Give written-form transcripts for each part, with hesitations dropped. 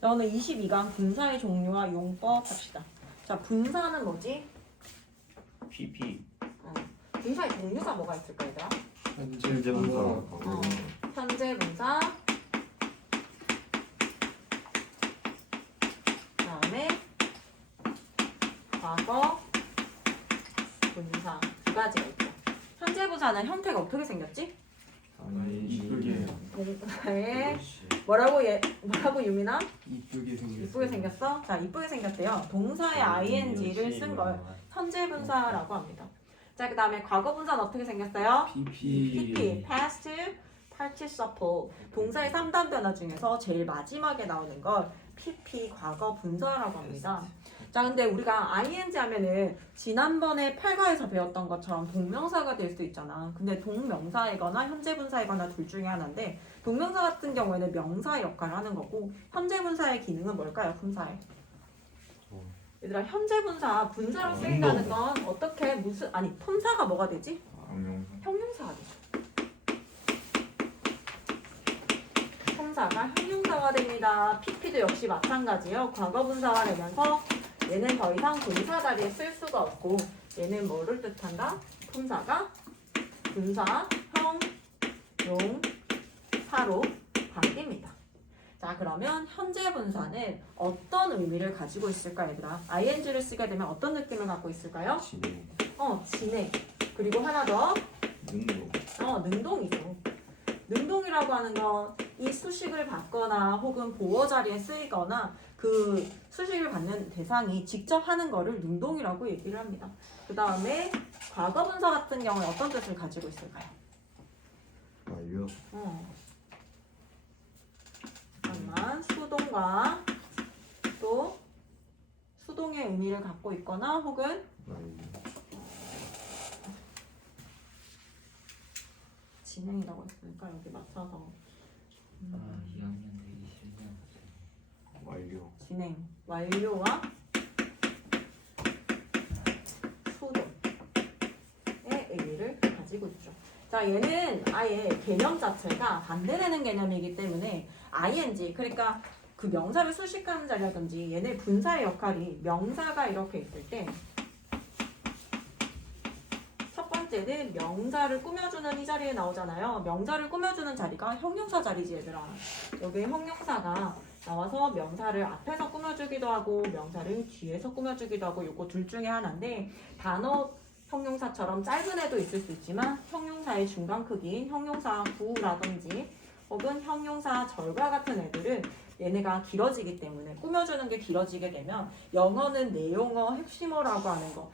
자, 오늘 22강 분사의 종류와 용법 합시다. 자, 분사는 뭐지? PP 분사의 종류가 뭐가 있을까, 얘들아? 현재 분사 현재 분사, 그다음에 과거 분사 두 가지가 있죠. 현재 분사는 형태가 어떻게 생겼지? 이쁘게 동사에 뭐라고 유민아? 이쁘게 생겼어. 이쁘게 생겼어? 자, 이쁘게 생겼대요. 동사에 ing를 쓴 걸 현재 분사라고 합니다. 자, 그다음에 과거 분사는 어떻게 생겼어요? PP, past participle. 동사의 3단 변화 중에서 제일 마지막에 나오는 걸 PP 과거 분사라고 합니다. 자, 근데 우리가 ing 하면은 지난번에 8과에서 배웠던 것처럼 동명사가 될 수 있잖아. 근데 동명사이거나 현재 분사이거나 둘 중에 하나인데 동명사 같은 경우에는 명사 역할을 하는 거고 현재 분사의 기능은 뭘까요? 분사의. 얘들아, 현재 분사 분사로 쓰인다는 건 어떻게 무슨 아니 품사가 뭐가 되지? 형용사가 되죠. 품사가 형용사가 됩니다. PP도 역시 마찬가지요. 과거 분사가 되면서 얘는 더 이상 동사 자리에 쓸 수가 없고 얘는 뭐를 뜻한다? 품사가 분사, 형, 용, 사로 바뀝니다. 자, 그러면 현재 분사는 어떤 의미를 가지고 있을까, 얘들아? ing를 쓰게 되면 어떤 느낌을 갖고 있을까요? 진행. 그리고 하나 더, 능동이죠. 능동이라고 하는 건 이 수식을 받거나 혹은 보어 자리에 쓰이거나 그 수식을 받는 대상이 직접 하는 거를 능동이라고 얘기를 합니다. 그 다음에 과거 분사 같은 경우에 어떤 뜻을 가지고 있을까요? 완료 잠깐만, 수동과 또 수동의 의미를 갖고 있거나 혹은 진행이라고 했으니까 여기 맞춰서 2학년 되기 싫냐? 완료 진행, 완료와 수동의 의미를 가지고 있죠. 자, 얘는 아예 개념 자체가 반대되는 개념이기 때문에 ing, 그러니까 그 명사를 수식하는 자리라든지 얘네 분사의 역할이 명사가 이렇게 있을 때 첫 번째는 명사를 꾸며주는 이 자리에 나오잖아요. 명사를 꾸며주는 자리가 형용사 자리지, 얘들아. 여기 형용사가 나와서 명사를 앞에서 꾸며주기도 하고 명사를 뒤에서 꾸며주기도 하고 요거 둘 중에 하나인데 단어 형용사처럼 짧은 애도 있을 수 있지만 형용사의 중간 크기인 형용사 구라든지 혹은 형용사 절과 같은 애들은 얘네가 길어지기 때문에 꾸며주는 게 길어지게 되면 영어는 내용어, 핵심어라고 하는 거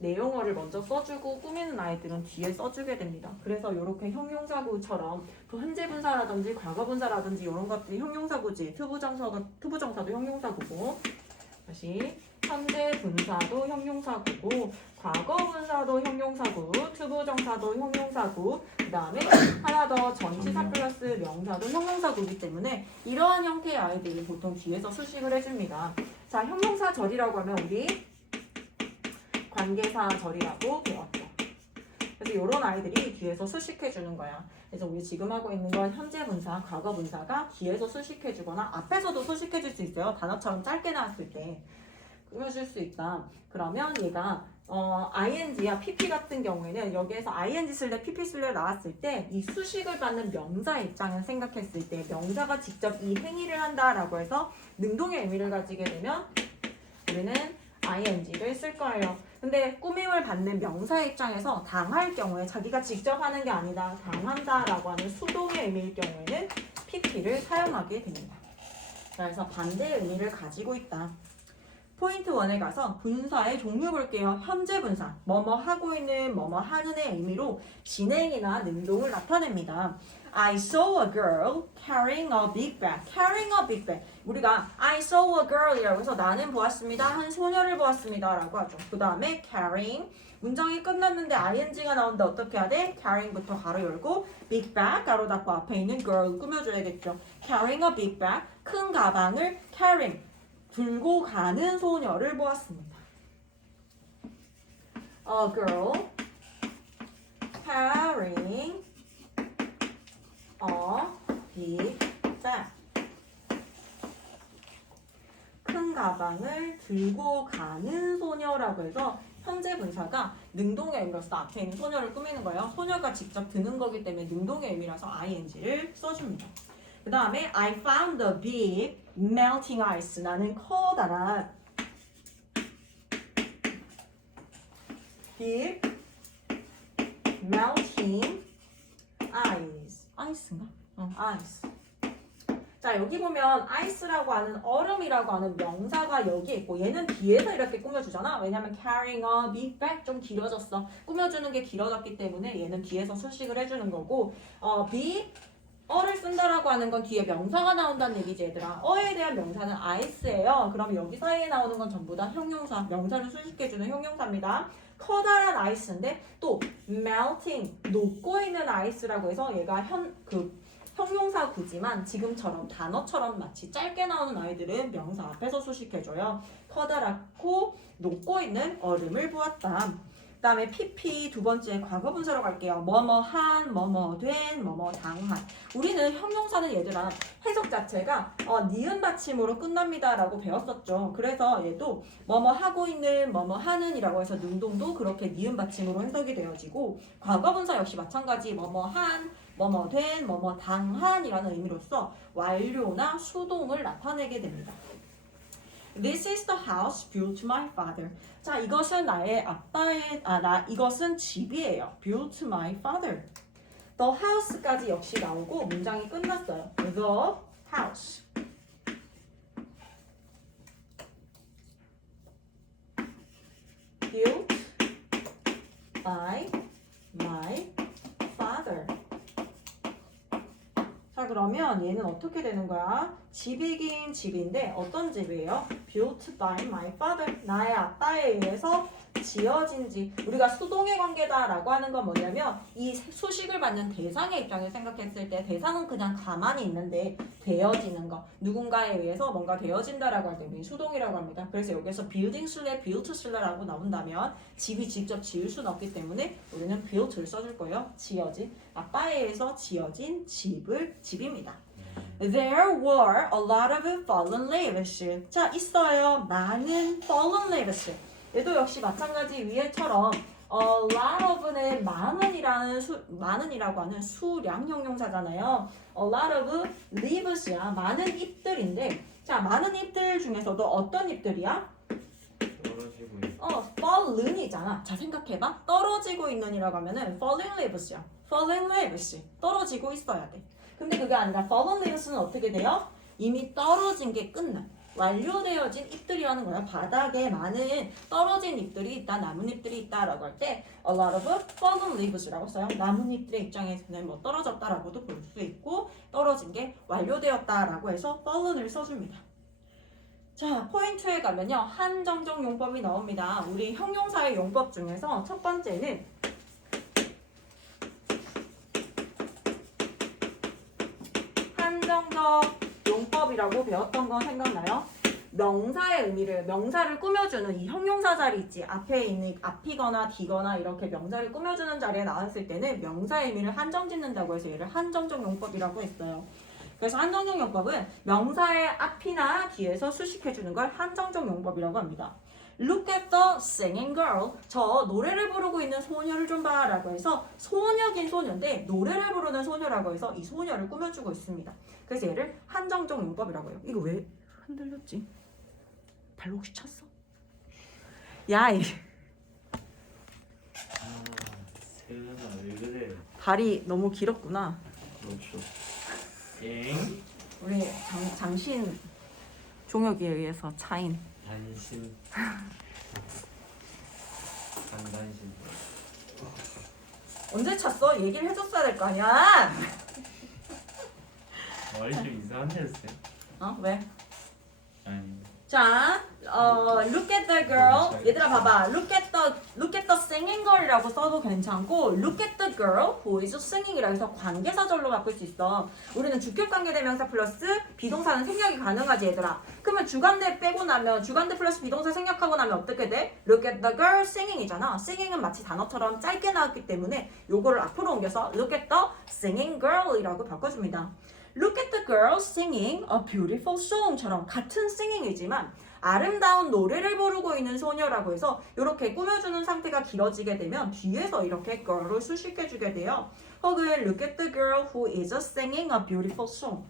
내용어를 먼저 써주고 꾸미는 아이들은 뒤에 써주게 됩니다. 그래서 이렇게 형용사구처럼 또 현재 분사라든지 과거 분사라든지 이런 것들이 형용사구지 투부정사도 형용사구고 다시 현재 분사도 형용사구고 과거 분사도 형용사구 투부정사도 형용사구 그 다음에 하나 더 전치사 플러스 명사도 형용사구이기 때문에 이러한 형태의 아이들이 보통 뒤에서 수식을 해줍니다. 자, 형용사 절이라고 하면 우리 관계사 절이라고 배웠죠. 그래서 이런 아이들이 뒤에서 수식해주는 거야. 그래서 우리 지금 하고 있는 건 현재 분사, 과거 분사가 뒤에서 수식해주거나 앞에서도 수식해줄 수 있어요. 단어처럼 짧게 나왔을 때 꾸며줄 수 있다. 그러면 얘가 ing야 pp 같은 경우에는 여기에서 ing 쓸래 pp 쓸래 나왔을 때 이 수식을 받는 명사 입장을 생각했을 때 명사가 직접 이 행위를 한다라고 해서 능동의 의미를 가지게 되면 우리는 ing를 쓸 거예요. 근데 꾸밈을 받는 명사 입장에서 당할 경우에 자기가 직접 하는 게 아니다 당한다라고 하는 수동의 의미일 경우에는 pp를 사용하게 됩니다. 그래서 반대의 의미를 가지고 있다. 포인트 1에 가서 분사의 종류 볼게요. 현재 분사, 뭐뭐 하고 있는, 뭐뭐 하는의 의미로 진행이나 능동을 나타냅니다. I saw a girl carrying a big bag. carrying a big bag. 우리가 I saw a girl이라고 해서 나는 보았습니다. 한 소녀를 보았습니다. 라고 하죠. 그 다음에 carrying. 문장이 끝났는데 ing가 나오는데 어떻게 해야 돼? carrying부터 가로 열고 big bag 가로 닫고 앞에 있는 girl 꾸며줘야겠죠. carrying a big bag. 큰 가방을 carrying. 들고 가는 소녀를 보았습니다. A girl carrying a big bag. 가방을 들고 가는 소녀라고 해서 현재 분사가 능동의 의미로서 앞에 있는 소녀를 꾸미는 거예요. 소녀가 직접 드는 거기 때문에 능동의 의미라서 ing를 써줍니다. 그 다음에 I found a big melting ice. 나는 커다란 big melting ice. ice인가? ice. 자, 여기 보면 ice라고 하는 얼음이라고 하는 명사가 여기 있고 얘는 뒤에서 이렇게 꾸며주잖아. 왜냐면 carrying a big bag 좀 길어졌어. 꾸며주는 게 길어졌기 때문에 얘는 뒤에서 수식을 해주는 거고 be 어를 쓴다라고 하는 건 뒤에 명사가 나온다는 얘기지 얘들아. 어에 대한 명사는 ice예요. 그럼 여기 사이에 나오는 건 전부 다 형용사, 명사를 수식해주는 형용사입니다. 커다란 아이스인데 또 melting, 녹고 있는 아이스라고 해서 얘가 형용사 구지만 지금처럼 단어처럼 마치 짧게 나오는 아이들은 명사 앞에서 수식해줘요. 커다랗고 녹고 있는 얼음을 보았다. 그 다음에 PP 두 번째 과거 분사로 갈게요. 뭐뭐한, 뭐뭐된, 뭐뭐당한. 우리는 형용사는 얘들아 해석 자체가 니은 받침으로 끝납니다 라고 배웠었죠. 그래서 얘도 뭐뭐하고 있는, 뭐뭐하는 이라고 해서 능동도 그렇게 니은 받침으로 해석이 되어지고 과거 분사 역시 마찬가지 뭐뭐한, 뭐뭐된, 뭐뭐당한이라는 의미로서 완료나 수동을 나타내게 됩니다. This is the house built to my father. 자, 이것은 나의 아빠의 이것은 집이에요. Built to my father. The house까지 역시 나오고 문장이 끝났어요. The house. Built by my father. 자, 그러면 얘는 어떻게 되는 거야? 집이긴 집인데 어떤 집이에요? Built by my father. 나의 아빠에 의해서 지어진 집. 우리가 수동의 관계다라고 하는 건 뭐냐면 이 수식을 받는 대상의 입장을 생각했을 때 대상은 그냥 가만히 있는데 되어지는 거. 누군가에 의해서 뭔가 되어진다라고 할 때 우리 수동이라고 합니다. 그래서 여기서 building 쓸래, built 쓸래라고 나온다면 집이 직접 지을 수는 없기 때문에 우리는 built를 써줄 거예요. 지어진. 아빠에 의해서 지어진 집입니다. There were a lot of fallen leaves. 자, 있어요. 많은 fallen leaves. 얘도 역시 마찬가지 위에처럼 a lot of는 많은이라고 하는 수량 형용사잖아요. A lot of leaves야. 많은 잎들인데 자, 많은 잎들 중에서도 어떤 잎들이야? 떨어지고 있는. fallen이잖아. 자, 생각해봐. 떨어지고 있는이라고 하면은 falling leaves야. falling leaves. 떨어지고 있어야 돼. 근데 그게 아니라 fallen leaves는 어떻게 돼요? 이미 떨어진 게 끝난. 완료되어진 잎들이라는 거야. 바닥에 많은 떨어진 잎들이 있다, 나뭇잎들이 있다라고 할 때 a lot of fallen leaves라고 써요. 나뭇잎들의 입장에서는 뭐 떨어졌다라고도 볼 수 있고 떨어진 게 완료되었다라고 해서 fallen을 써줍니다. 자, 포인트에 가면요. 한정적 용법이 나옵니다. 우리 형용사의 용법 중에서 첫 번째는 한정적 용법이라고 배웠던 거 생각나요? 명사의 의미를, 명사를 꾸며주는 이 형용사 자리 있지. 앞에 있는 앞이거나 뒤거나 이렇게 명사를 꾸며주는 자리에 나왔을 때는 명사의 의미를 한정 짓는다고 해서 얘를 한정적 용법이라고 했어요. 그래서 한정적 용법은 명사의 앞이나 뒤에서 수식해주는 걸 한정적 용법이라고 합니다. Look at the singing girl. 저 노래를 부르고 있는 소녀를 좀 봐 라고 해서 소녀긴 소녀인데 노래를 부르는 소녀라고 해서 이 소녀를 꾸며주고 있습니다. 그래서 얘를 한정적 용법이라고 해요. 이거 왜 흔들렸지? 발로 혹시 찼어? 야이 세연아 왜 그래? 발이 너무 길었구나. 그렇죠. 엥? 우리 장신 종혁이에 의해서 차인. 단신. 단단신. 언제 찼어? 얘기를 해줬어야 될 거 아니야? 말이 좀 이상한데 했어요? 왜? 아니. 자, look at the girl. 얘들아 봐봐. look at the singing girl이라고 써도 괜찮고 look at the girl who is singing이라고 해서 관계사절로 바꿀 수 있어. 우리는 주격관계대명사 플러스 비동사는 생략이 가능하지 얘들아. 그러면 주관대 빼고 나면 주관대 플러스 비동사 생략하고 나면 어떻게 돼? look at the girl singing이잖아. singing은 마치 단어처럼 짧게 나왔기 때문에 요거를 앞으로 옮겨서 look at the singing girl이라고 바꿔줍니다. Look at the girl singing a beautiful song처럼 같은 singing이지만 아름다운 노래를 부르고 있는 소녀라고 해서 이렇게 꾸며주는 상태가 길어지게 되면 뒤에서 이렇게 girl을 수식해주게 돼요. 혹은 look at the girl who is singing a beautiful song.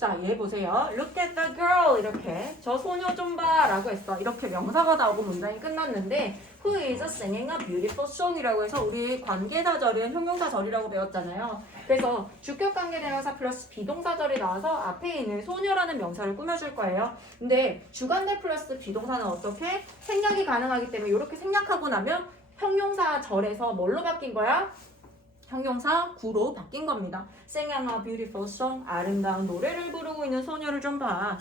자, 얘 보세요. Look at the girl 이렇게 저 소녀 좀 봐라고 했어. 이렇게 명사가 나오고 문장이 끝났는데 Who is singing a beautiful song이라고 해서 우리 관계사절은 형용사절이라고 배웠잖아요. 그래서 주격 관계대명사 플러스 비동사절이 나와서 앞에 있는 소녀라는 명사를 꾸며줄 거예요. 근데 주관대 플러스 비동사는 어떻게? 생략이 가능하기 때문에 이렇게 생략하고 나면 형용사절에서 뭘로 바뀐 거야? 형용사 구로 바뀐 겁니다. Singing a beautiful song, 아름다운 노래를 부르고 있는 소녀를 좀 봐.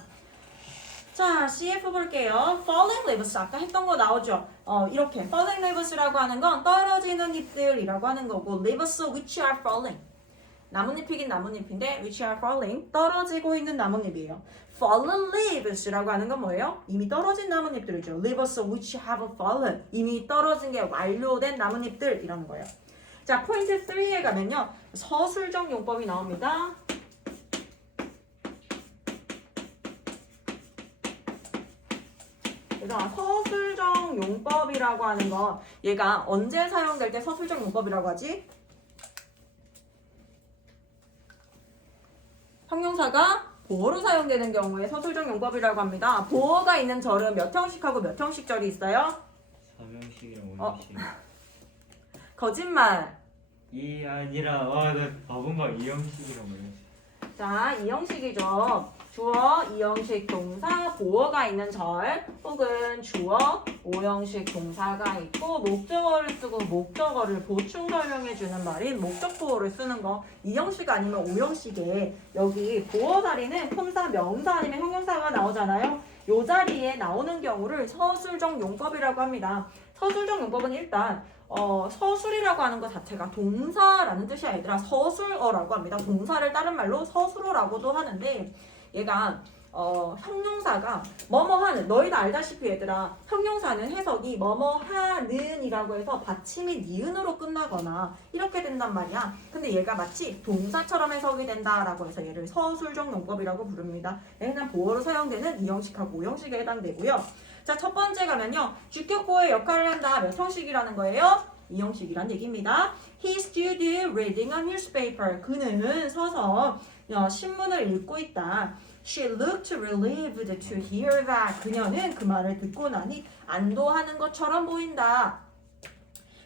자, CF 볼게요. Falling leaves, 아까 했던 거 나오죠? 이렇게 falling leaves라고 하는 건 떨어지는 잎들이라고 하는 거고 leaves which are falling. 나뭇잎이긴 나뭇잎인데 which are falling, 떨어지고 있는 나뭇잎이에요. Fallen leaves라고 하는 건 뭐예요? 이미 떨어진 나뭇잎들이죠. Leaves which have fallen, 이미 떨어진 게 완료된 나뭇잎들이라는 거예요. 자, 포인트 3에 가면요. 서술적 용법이 나옵니다. 그래서 서술적 용법이라고 하는 거 얘가 언제 사용될 때 서술적 용법이라고 하지? 형용사가 보어로 사용되는 경우에 서술적 용법이라고 합니다. 보어가 있는 절은 몇 형식하고 몇 형식 절이 있어요? 3형식이랑 5형식. 거짓말. 이 아니라 나 바본가 2형식이랑 5형식. 자, 2형식이죠. 주어, 2형식 동사, 보어가 있는 절 혹은 주어, 5형식 동사가 있고 목적어를 쓰고 목적어를 보충 설명해주는 말인 목적보어를 쓰는 거 2형식 아니면 5형식에 여기 보어 자리는 품사, 명사 아니면 형용사가 나오잖아요. 이 자리에 나오는 경우를 서술적 용법이라고 합니다. 서술적 용법은 일단 서술이라고 하는 것 자체가 동사라는 뜻이 아니라 서술어라고 합니다. 동사를 다른 말로 서술어라고도 하는데 얘가 형용사가 뭐뭐하는, 너희도 알다시피 얘들아 형용사는 해석이 뭐뭐하는 이라고 해서 받침이 니은으로 끝나거나 이렇게 된단 말이야. 근데 얘가 마치 동사처럼 해석이 된다라고 해서 얘를 서술적 용법이라고 부릅니다. 얘는 보어로 사용되는 2형식하고 5형식에 해당되고요. 자, 첫 번째 가면요. 주격 보어의 역할을 한다. 몇 형식이라는 거예요? 2형식이란 얘기입니다. He stood reading a newspaper. 그는 서서 신문을 읽고 있다. She looked relieved to hear that. 그녀는 그 말을 듣고 나니 안도하는 것처럼 보인다.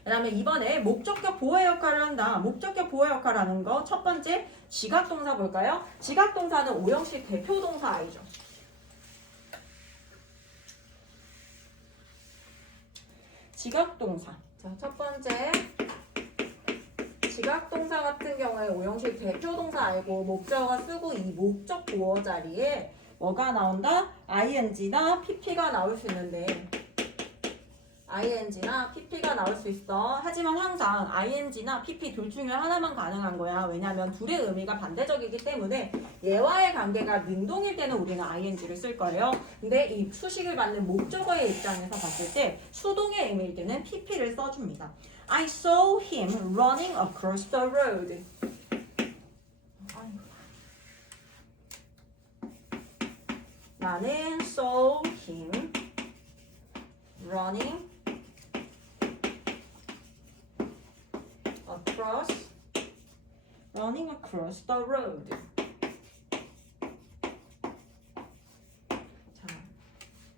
그 다음에 이번에 목적격 보호의 역할을 한다. 목적격 보호의 역할을 하는 거 첫 번째 지각동사 볼까요? 지각동사는 5형식 대표동사 아니죠. 지각동사. 자, 첫 번째 지각동사 같은 경우에 5형식 대표동사 알고 목적어 쓰고 이 목적 보어 자리에 뭐가 나온다? ing나 pp가 나올 수 있는데 ing나 pp가 나올 수 있어. 하지만 항상 ing나 pp 둘 중에 하나만 가능한 거야. 왜냐하면 둘의 의미가 반대적이기 때문에 얘와의 관계가 능동일 때는 우리는 ing를 쓸 거예요. 근데 이 수식을 받는 목적어의 입장에서 봤을 때 수동의 의미일 때는 pp를 써줍니다. I saw him running across the road. 나는 saw him running across the road. 자,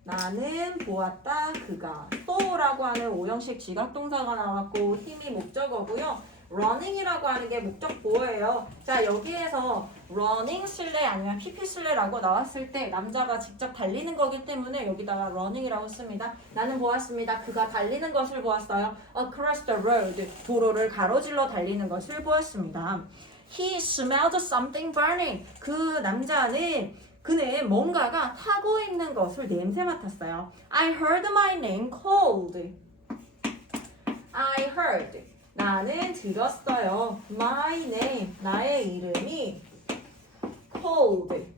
나는 보았다 그가 so라고 하는 5형식 지각동사가 나왔고 힘이 목적어고요. running이라고 하는 게 목적 보어예요. 자, 여기에서 running 쓸래 아니면 pp 쓸래라고 나왔을 때 남자가 직접 달리는 거기 때문에 여기다가 running이라고 씁니다. 나는 보았습니다. 그가 달리는 것을 보았어요. across the road, 도로를 가로질러 달리는 것을 보았습니다. He smelled something burning. 그 남자는 그는 뭔가가 타고 있는 것을 냄새 맡았어요. I heard my name called. I heard. 나는 들었어요. My name. 나의 이름이 cold.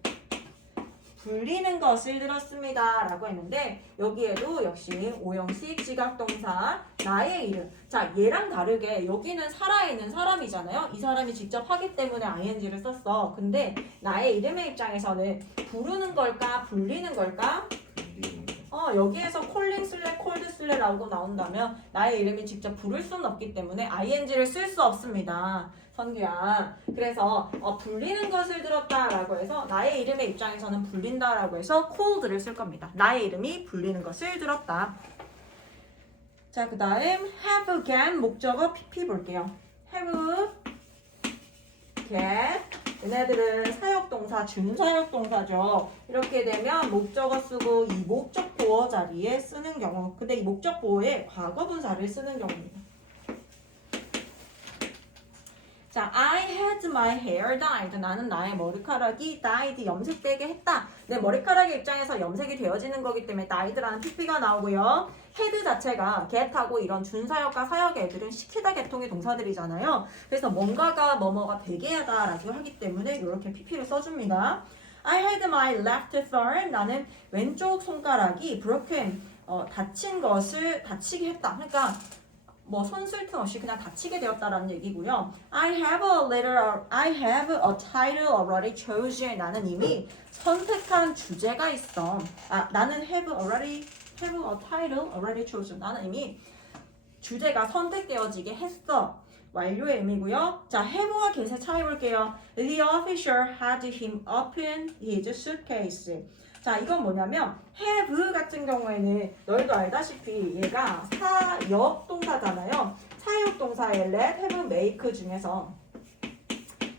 불리는 것을 들었습니다. 라고 했는데 여기에도 역시 오형식 지각동사 나의 이름. 자, 얘랑 다르게 여기는 살아있는 사람이잖아요. 이 사람이 직접 하기 때문에 ing를 썼어. 근데 나의 이름의 입장에서는 부르는 걸까 불리는 걸까? 여기에서 calling 쓸래 called 쓸래라고 나온다면 나의 이름이 직접 부를 수는 없기 때문에 ing를 쓸 수 없습니다. 선규야. 그래서 불리는 것을 들었다라고 해서 나의 이름의 입장에서는 불린다라고 해서 called를 쓸 겁니다. 나의 이름이 불리는 것을 들었다. 자, 그 다음 have again 목적어 PP 볼게요. have get 얘네들은 사역동사, 준사역동사죠. 이렇게 되면 목적어 쓰고 이 목적 보어 자리에 쓰는 경우. 근데 이 목적 보어에 과거분사를 쓰는 경우입니다. 자, I had my hair dyed. 나는 나의 머리카락이 dyed, 염색되게 했다. 내 머리카락의 입장에서 염색이 되어지는 거기 때문에 dyed라는 pp가 나오고요. had 자체가 get하고 이런 준사역과 사역의 애들은 시키다 계통의 동사들이잖아요. 그래서 뭔가가 뭐뭐가 되게 하다라고 하기 때문에 이렇게 pp를 써줍니다. I had my left thumb. 나는 왼쪽 손가락이 broken, 다치게 했다. 그러니까 뭐 손쓸 틈 없이 그냥 다치게 되었다라는 얘기고요. I have a title already chosen. 나는 이미 선택한 주제가 있어. 나는 have a title already chosen. 나는 이미 주제가 선택되어지게 했어. 완료의 의미고요. 자, have와 get의 차이 볼게요. The officer had him open his suitcase. 자, 이건 뭐냐면 have 같은 경우에는 너희도 알다시피 얘가 사역 동사잖아요. 사역 동사의 let, have, make 중에서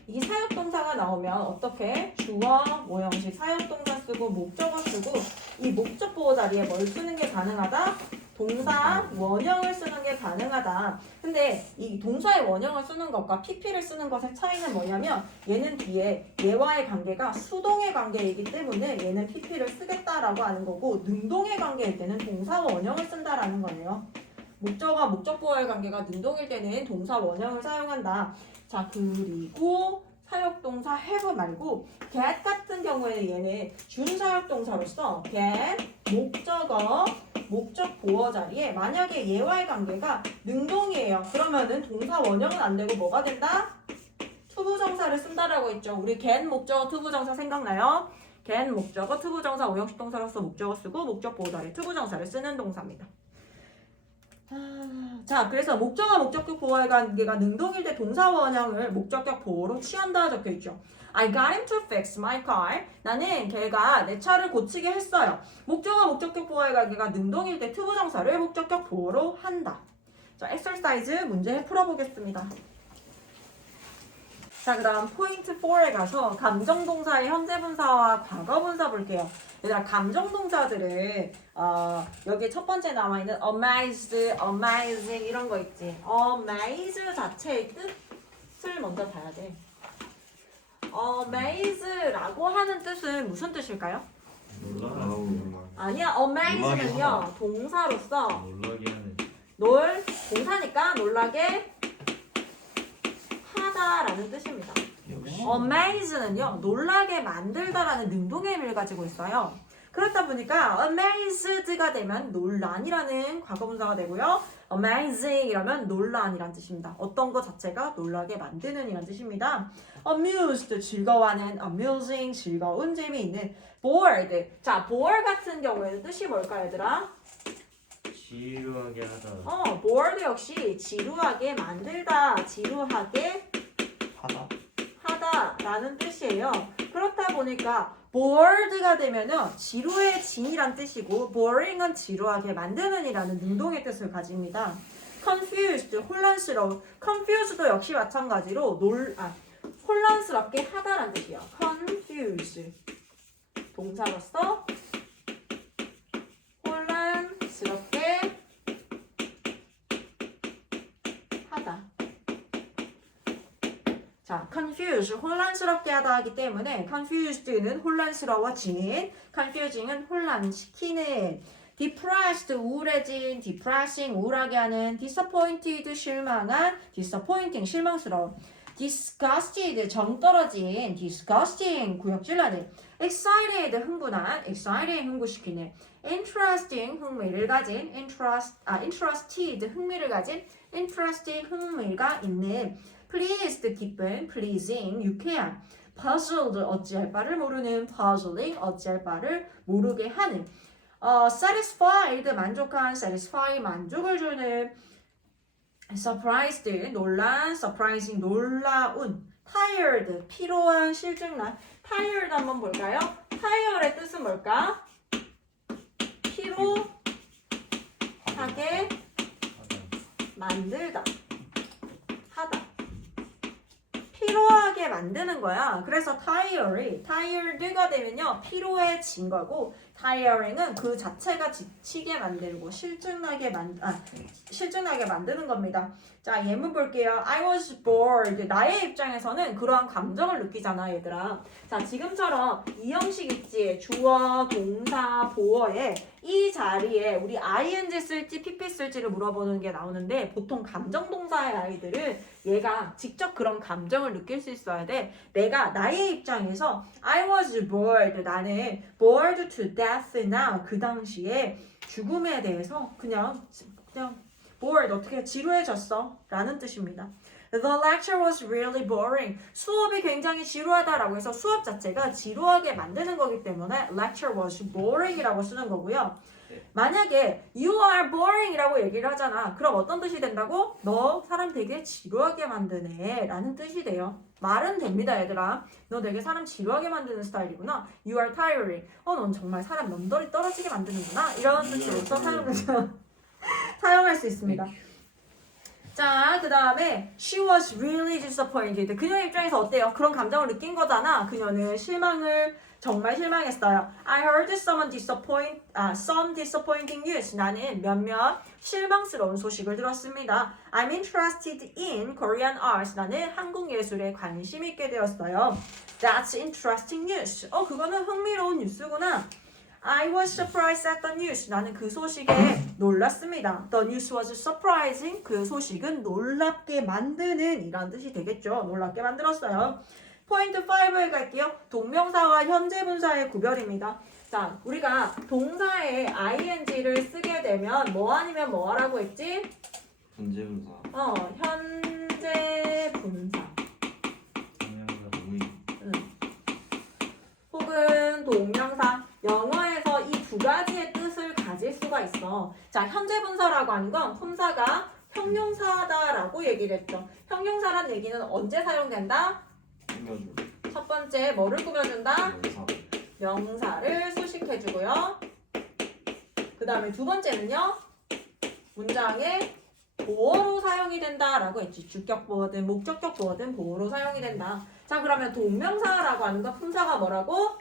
이 사역 동사가 나오면 어떻게 주어, 모형식 사역 동사 쓰고 목적어 쓰고 이 목적 보호 자리에 뭘 쓰는 게 가능하다? 동사 원형을 쓰는 게 가능하다. 근데 이 동사의 원형을 쓰는 것과 pp를 쓰는 것의 차이는 뭐냐면 얘는 뒤에 얘와의 관계가 수동의 관계이기 때문에 얘는 pp를 쓰겠다라고 하는 거고 능동의 관계일 때는 동사 원형을 쓴다라는 거예요. 목적어와 목적보호의 관계가 능동일 때는 동사 원형을 사용한다. 자, 그리고 사역동사 have 말고 get 같은 경우에는 얘는 준사역동사로서 get 목적어 목적 보어 자리에 만약에 얘와의 관계가 능동이에요. 그러면은 동사 원형은 안 되고 뭐가 된다? 투부정사를 쓴다라고 했죠. 우리 get 목적어 투부정사 생각나요? get 목적어 투부정사 오형식 동사로서 목적어 쓰고 목적 보호 자리에 투부정사를 쓰는 동사입니다. 자, 그래서 목적어 목적격 보호의 관계가 능동일 때 동사 원형을 목적격 보호로 취한다 적혀 있죠. I got him to fix my car. 나는 걔가 내 차를 고치게 했어요. 목적어 목적격 보호의 관계가 능동일 때 투부정사를 목적격 보호로 한다. 자, 엑서사이즈 문제 풀어보겠습니다. 자, 그 다음 포인트 4에 가서 감정동사의 현재분사와 과거분사 볼게요. 얘들아, 감정동사들은 여기 첫 번째 남아있는 amazed, amazing 이런 거 있지. amaze 자체의 뜻을 먼저 봐야 돼. amaze라고 하는 뜻은 무슨 뜻일까요? 아니야, amaze는요 동사로서 놀라게 하는 동사니까 놀라게 하다라는 뜻입니다. amaze는요 놀라게 만들다라는 능동의 의미를 가지고 있어요. 그렇다 보니까 amazed가 되면 논란이라는 과거분사가 되고요. amazing 이러면 논란이란 뜻입니다. 어떤 것 자체가 놀라게 만드는 이란 뜻입니다. amused 즐거워하는, amusing 즐거운, 재미있는, bored. 자, bored 같은 경우에는 뜻이 뭘까 얘들아? 지루하게 하다. bored 역시 지루하게 만들다, 지루하게 하다라는 뜻이에요. 그렇다 보니까 bored가 되면은 지루의 진이란 뜻이고 boring은 지루하게 만드는 이라는 능동의 뜻을 가집니다. confused 혼란스러운, confused도 역시 마찬가지로 혼란스럽게 하다라는 뜻이에요. confuse 동사로서 혼란스럽게 하다. 자, confuse 혼란스럽게 하다 하기 때문에 confused는 혼란스러워지는, confusing은 혼란시키는, depressed 우울해진, depressing 우울하게 하는, disappointed 실망한, disappointing 실망스러운, disgusted 정 떨어진, disgusting 구역질나는, excited 흥분한, exciting 흥분시키는, interesting 흥미를 가진, interested 흥미를 가진, interesting 흥미가 있는, pleased 기쁜, pleasing 유쾌한, puzzled 어찌할 바를 모르는, puzzling 어찌할 바를 모르게 하는, satisfied 만족한, satisfy 만족을 주는, surprised 놀란, surprising 놀라운, tired 피로한, 실증난. tired 한번 볼까요? tired의 뜻은 뭘까? 피로하게 만들다, 하다. 피로하게 만드는 거야. 그래서 tired가 되면요 피로해진 거고, tiring은 그 자체가 지치게 만들고 실증나게 만드는 겁니다. 자, 예문 볼게요. I was bored. 나의 입장에서는 그러한 감정을 느끼잖아, 얘들아. 자, 지금처럼 이 형식 있지. 주어, 동사, 보어에 이 자리에 우리 ing 쓸지 pp 쓸지를 물어보는 게 나오는데, 보통 감정동사의 아이들은 얘가 직접 그런 감정을 느낄 수 있어야 돼. 내가 나의 입장에서 I was bored. 나는 bored to death now. 그 당시에 죽음에 대해서 그냥 bored 어떻게 지루해졌어 라는 뜻입니다. The lecture was really boring. 수업이 굉장히 지루하다라고 해서 수업 자체가 지루하게 만드는 거기 때문에 lecture was boring이라고 쓰는 거고요. 만약에 you are boring 이라고 얘기를 하잖아. 그럼 어떤 뜻이 된다고? 너 사람 되게 지루하게 만드네 라는 뜻이 돼요. 말은 됩니다, 얘들아. 너 되게 사람 지루하게 만드는 스타일이구나. You are tiring. 넌 정말 사람 넘덜이 떨어지게 만드는구나. 이런 뜻으로서 사용할 수 있습니다. 자, 그 다음에 she was really disappointed. 그녀의 입장에서 어때요? 그런 감정을 느낀 거잖아. 그녀는 정말 실망했어요. I heard some disappointing news. 나는 몇몇 실망스러운 소식을 들었습니다. I'm interested in Korean arts. 나는 한국 예술에 관심 있게 되었어요. That's interesting news. 그거는 흥미로운 뉴스구나. I was surprised at the news. 나는 그 소식에 놀랐습니다. The news was surprising. 그 소식은 놀랍게 만드는 이란 뜻이 되겠죠. 놀랍게 만들었어요. 포인트 5에 갈게요. 동명사와 현재 분사의 구별입니다. 자, 우리가 동사에 ing를 쓰게 되면 뭐 아니면 뭐 하라고 했지? 현재 분사. 현재 분사. 동의. 혹은 동명사. 영어에서 이 두 가지의 뜻을 가질 수가 있어. 자, 현재 분사라고 하는 건 품사가 형용사다라고 얘기를 했죠. 형용사란 얘기는 언제 사용된다? 첫 번째 뭐를 꾸며준다? 명사를 수식해주고요. 그 다음에 두 번째는요. 문장에 보어로 사용이 된다라고 했지. 주격 보어든 목적격 보어든 보어로 사용이 된다. 자, 그러면 동명사라고 하는 건 품사가 뭐라고?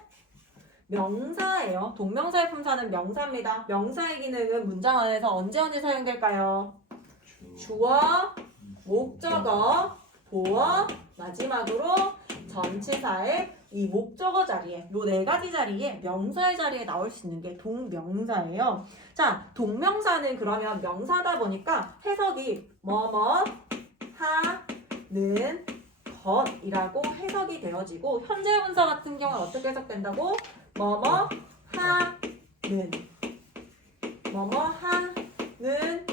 명사예요. 동명사의 품사는 명사입니다. 명사의 기능은 문장 안에서 언제 사용될까요? 주어, 목적어, 보어, 마지막으로 전치사의 이 목적어 자리에, 요 네 가지 자리에 명사의 자리에 나올 수 있는 게 동명사예요. 자, 동명사는 그러면 명사다 보니까 해석이 뭐뭐 하는 것이라고 해석이 되어지고, 현재 분사 같은 경우는 어떻게 해석된다고? 뭐뭐 하는, 뭐뭐 하는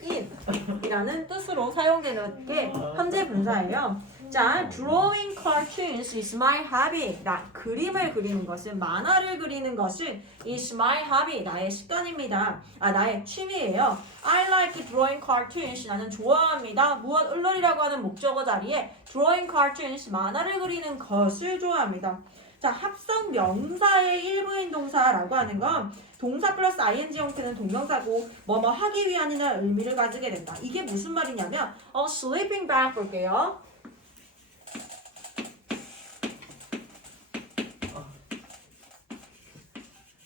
중인이라는 뜻으로 사용되는 게 현재 분사예요. 자, drawing cartoons is my hobby. 그림을 그리는 것은, 만화를 그리는 것은 is my hobby. 나의 습관입니다. 나의 취미예요. I like drawing cartoons. 나는 좋아합니다. 무엇 을러리라고 하는 목적어 자리에 drawing cartoons, 만화를 그리는 것을 좋아합니다. 자, 합성 명사의 일부인 동사라고 하는 건 동사 플러스 ing 형태는 동명사고 뭐뭐 하기 위한이라는 의미를 가지게 된다. 이게 무슨 말이냐면 sleeping bag 볼게요.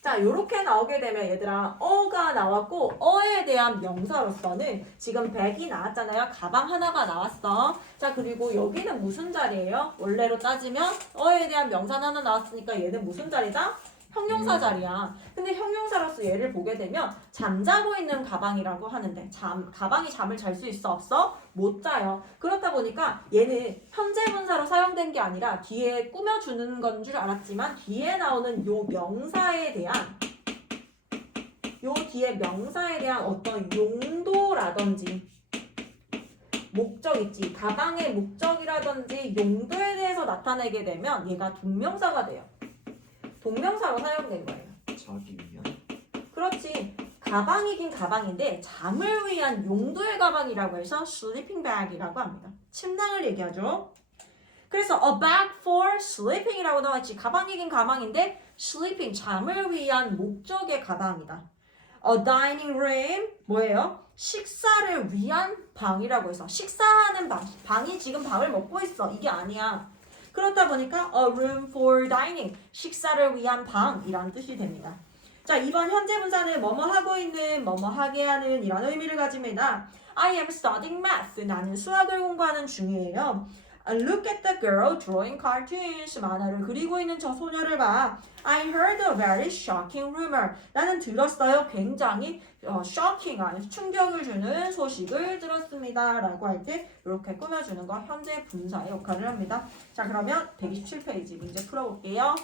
자, 요렇게 나오게 되면 얘들아, 어가 나왔고 어에 대한 명사로서는 지금 백이 나왔잖아요. 가방 하나가 나왔어. 자, 그리고 여기는 무슨 자리예요? 원래로 따지면 어에 대한 명사 하나 나왔으니까 얘는 무슨 자리다? 형용사 자리야. 근데 형용사로서 얘를 보게 되면 잠자고 있는 가방이라고 하는데 가방이 잠을 잘 수 있어 없어? 못 자요. 그렇다 보니까 얘는 현재 분사로 사용된 게 아니라 뒤에 꾸며주는 건 줄 알았지만 뒤에 나오는 요 뒤에 명사에 대한 어떤 용도라든지 목적 있지. 가방의 목적이라든지 용도에 대해서 나타내게 되면 얘가 동명사가 돼요. 동명사로 사용된 거예요. 자기 위한. 그렇지. 가방이긴 가방인데 잠을 위한 용도의 가방이라고 해서 sleeping bag이라고 합니다. 침낭을 얘기하죠. 그래서 a bag for sleeping이라고 나왔지. 가방이긴 가방인데 sleeping 잠을 위한 목적의 가방이다. a dining room 뭐예요? 식사를 위한 방이라고 해서 식사하는 방이 지금 밥을 먹고 있어. 이게 아니야. 그렇다 보니까 a room for dining 식사를 위한 방이란 뜻이 됩니다. 자, 이번 현재 분사는 뭐뭐 하고 있는, 뭐뭐 하게 하는 이런 의미를 가집니다. I am studying math. 나는 수학을 공부하는 중이에요. Look at the girl drawing cartoons. 만화를 그리고 있는 저 소녀를 봐. I heard a very shocking rumor. 나는 들었어요. 굉장히 shocking한 충격을 주는 소식을 들었습니다. 라고 할 때 이렇게 꾸며주는 거 현재 분사의 역할을 합니다. 자, 그러면 127페이지 문제 풀어볼게요.